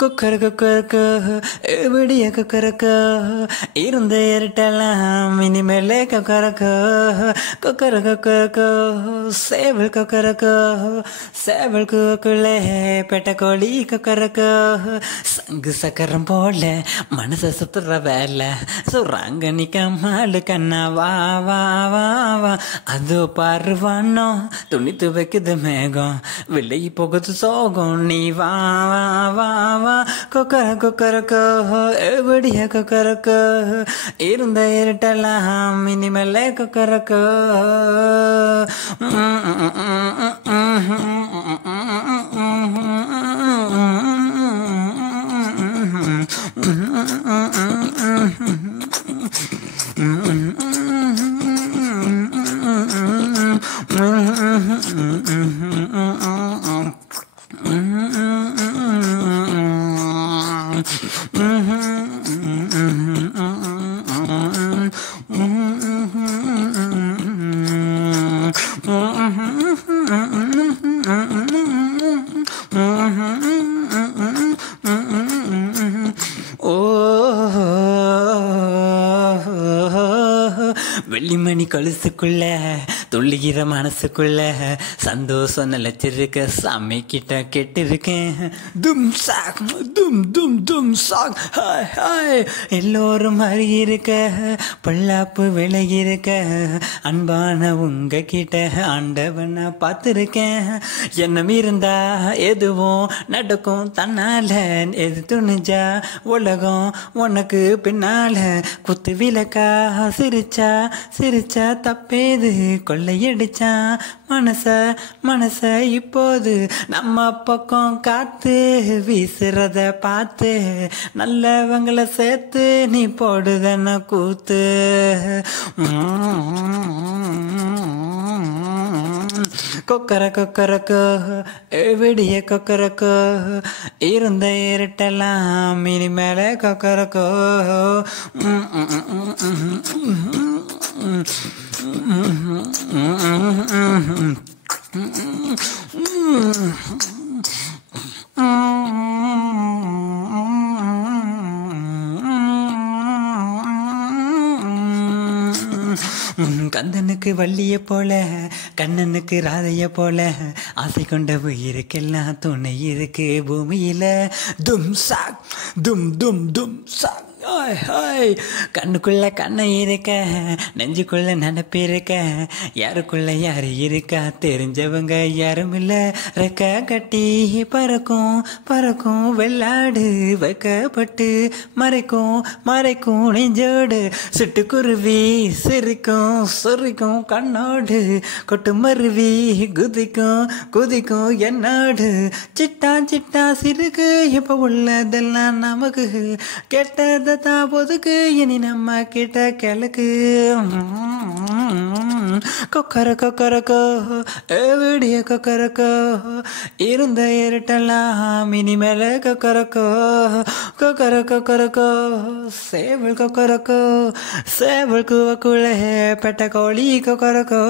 கொக்கர கொக்கரக்கோ விடிய கொக்கரக்கோ இருந்த இருட்டெல்லாம் இனிமேலே கொக்கரக்கோ கொக்கர கொக்கரக்கோ சேவல் கொக்கரக்கோ சேவல் கூக்குள்ளே பெட்டக்கோழி கொக்கரக்கோ சங்கு சக்கரம் போல மனசை சுத்துற வேலை சுறாங்க நிக்கமாலு கண்ணா வா வா வா வா அது பாருவானோ துணி துவைக்குது மேகம் விலை போகுது சோகம் நீ வா வா வா வா கொக்கர கொக்கரக்கோ விடிய கொக்கரக்கோ இருந்த இருட்டெல்லாம் இனிமேலே கொக்கரக்கோ வெள்ளிமணி கொலுசுக்குள்ள துள்ளுகிற மனசுக்குள்ள சந்தோஷம் நிலைச்சிருக்க சாமி கிட்ட கேட்டிருக்கேன் தும் சாக் தும் தும் தும் சாக் ஹாய் ஹாய் எல்லோரும் அறியிருக்க பல்லாப்பு விலகிருக்க அன்பான உங்க கிட்ட ஆண்டவனை பார்த்துருக்கேன் எண்ணம் இருந்தா எதுவும் நடக்கும் தன்னால எது துணிஞ்சா உலகம் உனக்கு பின்னால குத்து விளக்கா சிரிச்சா சிரிச்சா தப்பேது கொள்ளையடிச்சான் மனச இப்போது நம்ம பக்கம் காத்து வீசுறத பார்த்து நல்லவங்களை சேர்த்து நீ போடுதன கூத்து கொக்கர கொக்கரக்கோ விடிய கொக்கரக்கோ இருந்த இருட்டெல்லாம் இனிமேல கொக்கரக்கோ கந்தனுக்கு வள்ளிய போல கண்ணனுக்கு ராதைய போல ஆசை கொண்ட உயிருக்கெல்லாம் துணை இருக்கு பூமியில தும் சாக் தும் தும் தும் சாக் கண்ணுக்குள்ள கண்ணை இருக்க நெஞ்சுக்குள்ள நினப்பு இருக்க யாருக்குள்ள யாரு இருக்கா தெரிஞ்சவங்க யாரும் இல்ல ரெக்க கட்டி பறக்கும் பறக்கும் வெள்ளாடு வைக்கப்பட்டு மறைக்கும் மறைக்கும் நெஞ்சோடு சிட்டுக்குருவி சிரிக்கும் சிரிக்கும் கண்ணோடு கொட்டு மருவி குதிக்கும் குதிக்கும் என்னோடு சிட்டா சிட்டா சிறுக்கு இப்ப உள்ளதெல்லாம் நமக்கு கெட்டத பொதுக்கு இனி நம்ம கிட்ட கிழக்கு கொக்கர கொக்கரக்கோ விடிய கொக்கரக்கோ இருந்த இருட்டெல்லாம் இனிமேல கொக்கரக்கோ கொக்கர கொக்கரக்கோ சேவல் கொக்கரக்கோ சேவல் கூவக்குள்ளே பெட்ட கோழி கொக்கரக்கோ